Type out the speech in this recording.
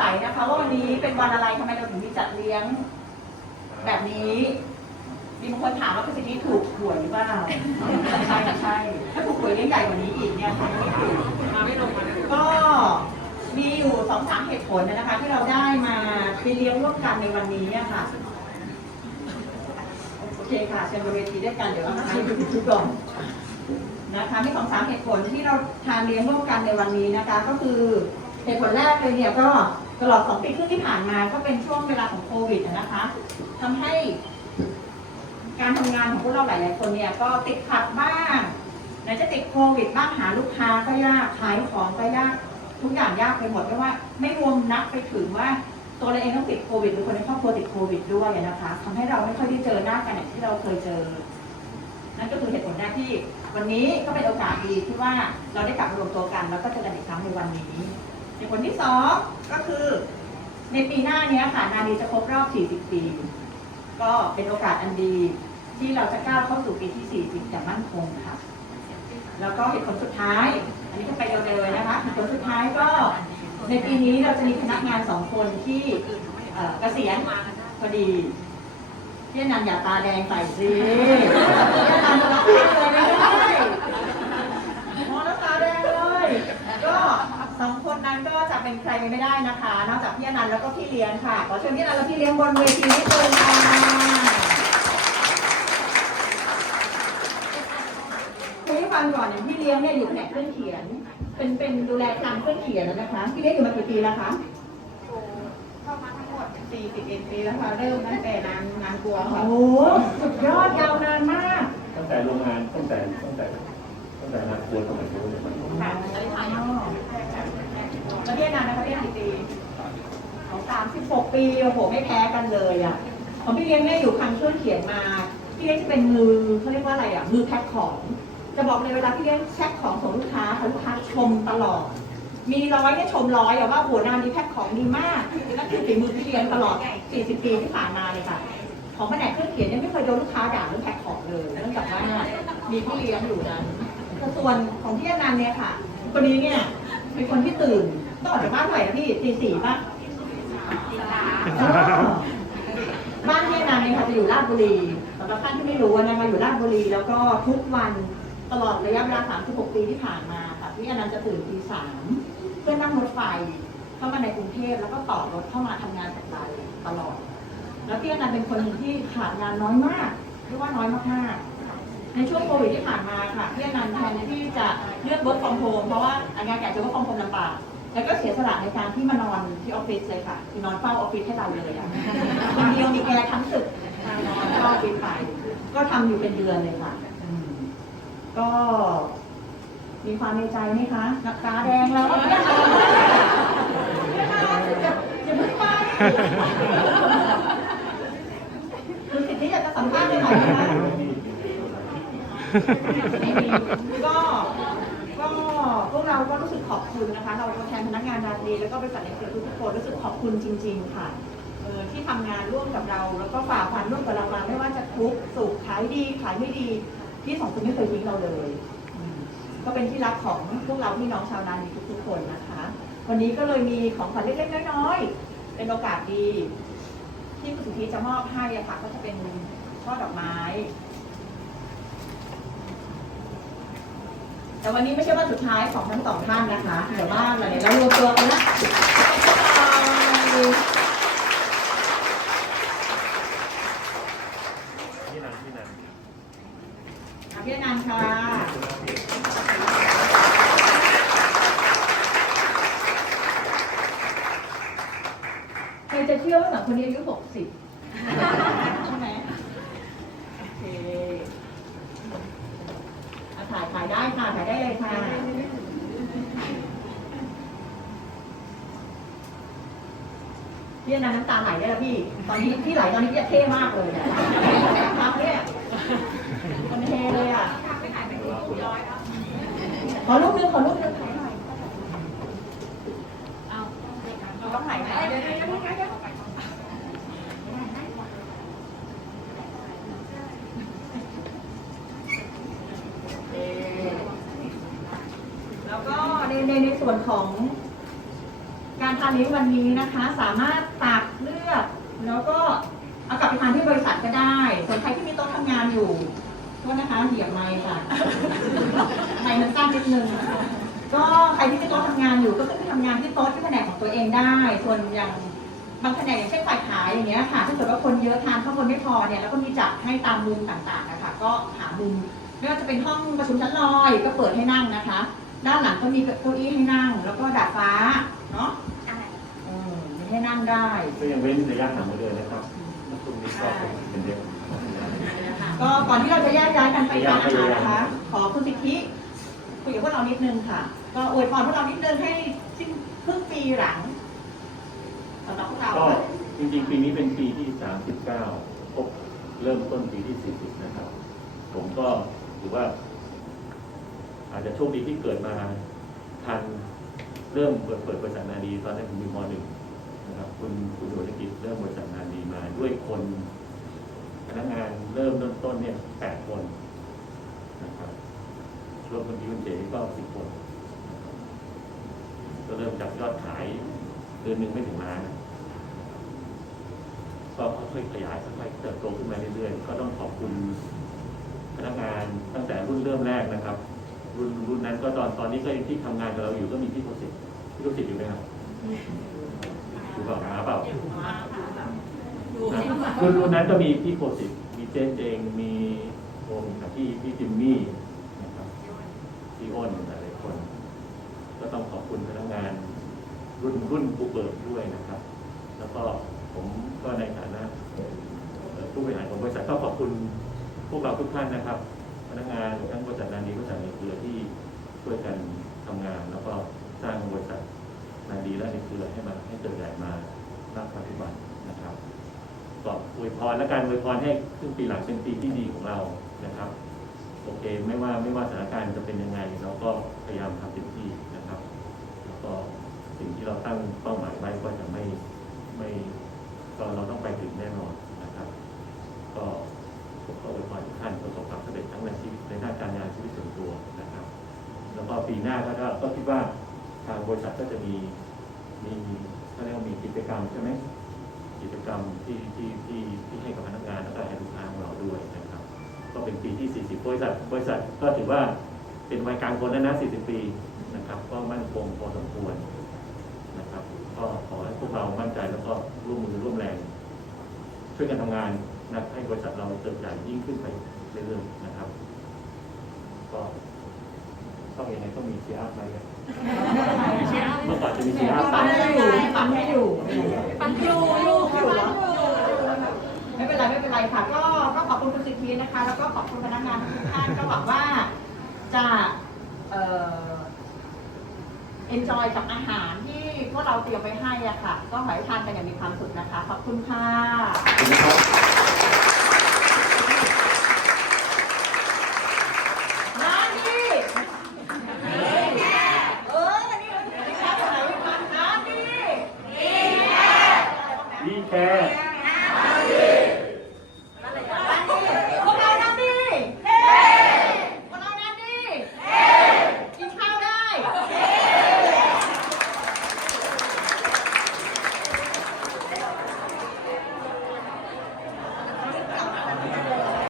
สัยนะคะ ว่าวันนี้เป็นวันอะไรทำไมเราถึงมีจัดเลี้ยง แบบนี้มีบางคนถามว่าคือสิ่งที่ถูกหวยหรือเปล่าไม่ใช่ไม่ใช่ถ้าถูกหวยเลี้ยงใหญ่กว่านี้อีกเนี่ยคงไม่ถูกมาไม่ลงมาเลยก็มีอยู่สองสามเหตุผลนะคะ ที่เราได้มาไปเลี้ยงร่วมกันในวันนี้อะค่ะโอเคค่ะเชิญบนเวทีด้วยกันเดี๋ยวเราให้ดูทุกก่อนนะคะมีสองสามเหตุผลที่เราทานเลี้ยงร่วมกันในวันนี้นะคะ ก็คือเหตุผลแรกเลยเนี่ยก็ ตลอดสองปีครึ่งที่ผ่านมาก็เป็นช่วงเวลาของโควิดนะคะทำให้ การทำงานของพวกเราหลาย ๆ คนเนี่ย ก็ติดขัดบ้างไหนจะติดโควิดบ้างหาลูกค้าก็ยากขายของก็ยากทุกอย่างยากไปหมดไม่ว่า ไม่รวมนับไปถึงว่าตัวเราเองต้องติดโควิดหรือคนในครอบครัวติดโควิดด้วยนะคะทำให้เราไม่ค่อยได้เจอหน้ากันอย่างที่เราเคยเจอ นั่นก็คือเหตุผลแรกที่วันนี้ก็เป็นโอกาสดีที่ว่าเราได้กลับมารวมตัวกัน แล้วก็เจอกันอีกครั้งในวันนี้ เหตุผลที่สองก็คือในปีหน้าเนี้ยค่ะนาดีจะครบรอบ 40 ปี ก็เป็นโอกาสอันดีที่เราจะก้าวเข้าสู่ปีที่ 40อย่างมั่นคงค่ะ แล้วก็เหตุผลสุดท้าย อันนี้ก็ไปเร็วๆเลยนะคะเหตุผลสุดท้ายก็ในปีนี้เราจะมีพนักงานสองคนที่เกษียณพอดีพี่นันอย่าตาแดงใส่สิพี่นันจะรับได้เลยไม่ได้มองแล้วตาแดงเลย ก็สองคนนั้นก็จะ เป็นใครไปไม่ได้นะคะ นอกจากพี่อนันต์แล้วก็พี่เลี้ยงค่ะ ขอเชิญพี่อนันต์และพี่เลี้ยงบนเวทีนิดนึงค่ะคุยให้ฟังก่อนอย่างพี่เลี้ยงเนี่ยอยู่แผนกเครื่องเขียน เป็นเป็นดูแลการเครื่องเขียนแล้วนะคะ พี่เลี้ยงอยู่มากี่ปีแล้วคะเข้ามาทั้งหมด41ปีแล้วค่ะ เริ่มตั้งแต่นานนานกลัวค่ะโอ้โหสุดยอดยาวนานมาก ตั้งแต่โรงงานตั้งแต่ตั้งแต่ตั้งแต่นานครัวสมัยนู้นเนี่ยมันค่ะแล้ว พี่อนันต์นะคะพี่อนันต์กี่ปีของ36ปีโอ้โหไม่แพ้กันเลยอะของพี่เลี้ยงเนี่ยอยู่คันเครื่องเขียนมาพี่เลี้ยงจะเป็นมือเขาเรียกว่าอะไรอะมือแพ็คของ จะบอกเลยเวลาพี่เลี้ยงแพ็คของส่งลูกค้าลูกค้าชมตลอด มีร้อยเนี่ยชมร้อยอะว่าโหนานดีแพ็คของดีมากนั่นคือฝีมือพี่เลี้ยงตลอด 40 ปีที่ผ่านมาเลยค่ะของแผนกเครื่องเขียนเนี่ยไม่เคยโดนลูกค้าด่าเรื่องแพ็คของเลยเนื่องจากว่ามีพี่เลี้ยงอยู่นั้นส่วนของพี่อนันต์เนี่ยค่ะคนนี้เนี่ยเป็นคนที่ตื่น ต้องออกจากบ้านเท่าไหร่นะพี่ตีสี่ป่ะติดตาอ๋อบ้านพี่อนันต์เนี่ยค่ะจะอยู่ราชบุรีสำหรับท่านที่ไม่รู้นะคะอยู่ราชบุรีแล้วก็ทุกวันตลอดระยะเวลา 36 ปีที่ผ่านมาค่ะพี่อนันต์จะตื่นตีสามเพื่อนั่งรถไฟเข้ามาในกรุงเทพแล้วก็ต่อรถเข้ามาทำงานกับเราตลอด แล้วพี่อนันต์เป็นคนหนึ่งที่ขาดงานน้อยมากเรียกว่าน้อยมากๆ ในช่วงโควิดที่ผ่านมาค่ะพี่อนันต์แทนที่จะเลือก work from home เพราะว่างานแก่จะ work from home ลำบาก แล้วก็เสียสละในการที่มานอนที่ออฟฟิศเลยค่ะคือนอนเฝ้าออฟฟิศให้เราเลยอะคนเดียวมีแอร์ทั้งตึกนอนเฝ้าออฟฟิศไป ก็ทำอยู่เป็นเดือนเลยค่ะอืมก็มีความในใจไหมคะนักตาแดงแล้วพี่อนันต์พี่อนันต์อย่าอย่าเพิ่งไปคุณสิทธิอยากจะสัมภาษณ์ได้หน่อยไหมคะก็ก็พวก เราก็รู้สึกขอบคุณนะคะ เราตัวแทนพนักงานดารีแล้วก็บริษัทในเครือทุกคนรู้สึกขอบคุณจริง ๆ ค่ะที่ทำงานร่วมกับเรา แล้วก็ฝ่าฟันร่วมกับเรามาไม่ว่าจะทุกสุขขายดีขายไม่ดีพี่สองคนไม่เคยทิ้งเราเลย ก็เป็นที่รักของพวกเราพี่น้องชาวนาดีทุกๆคนนะคะ วันนี้ก็เลยมีของขวัญเล็กๆน้อยๆเป็นโอกาสดี ที่คุณสุธีจะมอบให้ค่ะก็จะเป็นช่อดอกไม้ แต่วันนี้ไม่ใช่วันสุดท้ายของทั้งสองท่านนะคะเดี๋ยวว่าเราเนี่ยเรารวมตัวกันละที่นั่นที่นั่นอะพี่อนันต์ค่ะใครจะเชื่อว่าสองคนนี้อายุหกสิบใช่ไหมโอเคอะถ่ายถ่ายได้ค่ะถ่ายได้เลยค่ะ พี่นั้นน้ำตาไหลได้แล้วพี่ ตอนนี้พี่ไหลตอนนี้พี่จะเท่มากเลยอะครับเนี่ยมันเท่เลยอะไม่ถ่ายไปถึงลูกร้อยแล้วขอรูปนึงขอรูปนึงถ่ายหน่อยเอาต้องถ่ายไหมแล้วก็ในในในส่วนของ การททานเลี้ยงวันนี้นะคะ สามารถตักเลือกแล้วก็เอากลับไปทานที่บริษัทก็ได้ส่วนใครที่มีโต๊ะทำงานอยู่โทษนะคะเหยียบไม้ค่ะไม้มันสั้นนิดนึงก็ใครที่มีโต๊ะทำงานอยู่ก็ขึ้นไปทำงานที่โต๊ะที่แผนกของตัวเองได้ ส่วนอย่างบางแผนกอย่างเช่นฝ่ายขายอย่างเงี้ยค่ะถ้าเกิดว่าคนเยอะทานข้างบนไม่พอเนี่ยแล้วก็มีจัดให้ตามมุมต่างๆนะคะก็หามุมไม่ว่าจะเป็นห้องประชุมชั้นลอยก็เปิดให้นั่งนะคะ ด้านหลังก็มีเก้าอี้ให้นั่ง แล้วก็ดาดฟ้าเนาะ ให้นั่งได้ก็ยังเว้นระยะห่างมาเลยนะครับตรงนี้ก็เป็นเดียวก็ก่อนที่เราจะแยกย้ายกันไปทานอาหารนะคะ ขอคุณสิทธิคุยกับพวกเรานิดนึงค่ะ ก็อวยพรพวกเรานิดนึงให้สิ้นครึ่งปีหลังสำหรับพวกเราก็จริงๆ ปีนี้เป็นปีที่ 39ครบเริ่มต้นปีที่ 40 นะครับ ผมก็ถือว่า อาจจะโชคดีที่เกิดมาทันเริ่มเปิดเปิดบริษัทนาดีตอนนั้นผมอยู่มห นะครับ คุณคุณธุรกิจเริ่มบริษัทนานดีมาด้วยคนพนักงานเริ่มเริ่มต้นเนี่ยแปดคนนะครับรวมคนที่คุณเจ๋ก็สิบคน ก็เริ่มจากยอดขายเดือนหนึ่งไม่ถึงล้านก็ค่อยๆขยายค่อยๆเติบโตขึ้นมาเรื่อยๆ ก็ต้องขอบคุณพนักงานตั้งแต่รุ่นเริ่มแรกนะครับ รุ่นรุ่นนั้นก็ตอนตอนนี้ก็ยังที่ทำงานกับเราอยู่ก็มีพี่โคสิตพี่โคสิตอยู่ไหมครับ อยู่เปล่ามาเปล่ารุ่นรุ่นนั้นก็มีพี่โคสิตมีเจนเจงมีโอมกับพี่พี่จิมมี่นะครับพี่อ้นหลายๆคน ก็ต้องขอบคุณพนักงาน รุ่นรุ่นผู้เบิกด้วยนะครับ แล้วก็ผมก็ในฐานะเอ่อผู้บริหารของบริษัทก็ขอบคุณพวกเราทุกท่านนะครับ พนักงานทั้งบริษัทนาดีบริษัทในเครือที่ช่วยกันทำงาน แล้วก็สร้างบริษัทนาดีและในเครือให้มาให้เกิดใหญ่มาณปัจจุบันนะครับก็อวย พรและการอวยพรให้ครึ่งปีหลังเป็นปีที่ดีของเรานะครับโอเคไม่ว่าไม่ว่าสถานการณ์จะเป็นยังไง เราก็พยายามทำเต็มที่นะครับ แล้วก็สิ่งที่เราตั้งเป้าหมายไว้ก็จะไม่ไม่ก็เราต้องไปถึงแน่นอนนะครับ ก็ผมก็อวยพรทุกท่านประสบความสำเร็จทั้งในชีวิตในด้าการงานชีวิตส่วนตัวนะครับ แล้วก็ปีหน้าก็ก็ก็คิดว่าทางบริษัทก็จะมีมีเขาเรียกว่ามีกิจกรรมใช่ไหม กิจกรรมที่ที่ที่ที่ให้กับพนักงานแล้วก็ให้ลูกค้าของเราด้วยนะครับ ก็เป็นปีที่ 40 บริษัทบริษัทก็ถือว่าเป็นวัยกลางคนแล้วนะ 40 ปีนะครับ ก็มั่นคงพอสมควรนะครับ ก็ขอให้พวกเรามั่นใจแล้วก็ร่วมมือร่วมแรง ช่วยกันทำงานนะให้บริษัทเราเติบใหญ่ยิ่งขึ้นไปเรื่อยๆนะครับ ก็ต้องยังไงต้องมี CR ไหมครับเมื่อก่อนจะมี CR ปั๊มให้อยู่ปั๊มให้อยู่ปังยูยูอยู่แล้วไม่เป็นไรไม่เป็นไร ค่ะก็ก็ขอบคุณคุณสิทธินะคะ แล้วก็ขอบคุณพนักงานทุกท่านก็หวังว่าจะเอ่อ enjoy กับอาหารที่พวกเราเตรียมไว้ให้อะค่ะ ก็ขอให้ทานกันอย่างมีความสุขนะคะ ขอบคุณค่ะ ขอบคุณครับ